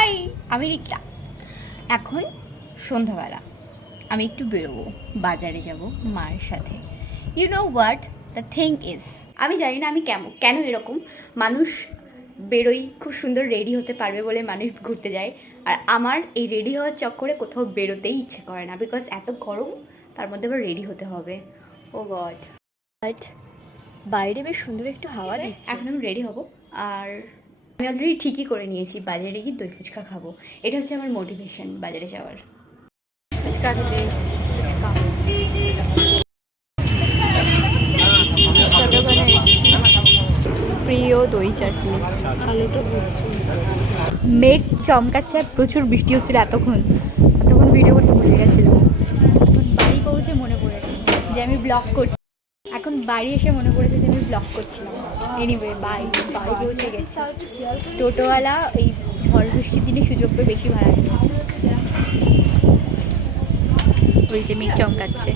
High, আমি রিক্তা। এখন সন্ধ্যাবেলা আমি একটু বেরোবো, বাজারে যাব মায়ের সাথে। You know what the thing is, আমি জানি না আমি কেন এরকম। মানুষ বেরোই খুব সুন্দর রেডি হতে পারবে বলে মানুষ ঘুরতে যায়, আর আমার এই রেডি হওয়ার চক্করে কোথাও বেরোতেই ইচ্ছে করে না, বিকজ এত গরম, তার মধ্যে আবার রেডি হতে হবে। ও গড, বাট বাইরে বেশ সুন্দর একটু হাওয়া দিচ্ছে। এখন আমি রেডি হব, আর আমি অলরেডি ঠিকই করে নিয়েছি, বাজারে গিয়ে দই ফুচকা খাবো। এটা হচ্ছে আমার মোটিভেশন বাজারে যাওয়ার। ফুচকা খেতে এসেছি, ফুচকা দোকানে এসেছি। প্রিয় দই চাটনি, আলুটা ভুলছি। মেঘ চমকাচ্ছে আর প্রচুর বৃষ্টি হচ্ছিল এতক্ষণ ভিডিও করতে ভুলে গেছিলাম। এখন বাড়ি পৌঁছে মনে পড়েছে যে আমি ব্লগ করছি। এখন বাড়ি এসে মনে পড়েছে যে আমি ব্লগ করছিলাম। এনিওয়ে বাড়ি পৌঁছে গেছি। টোটোওয়ালা এই ঝড় বৃষ্টির দিনে সুযোগ পেয়ে বেশি ভাড়া নিয়েছে। ওই যে মেঘ চমকাচ্ছে।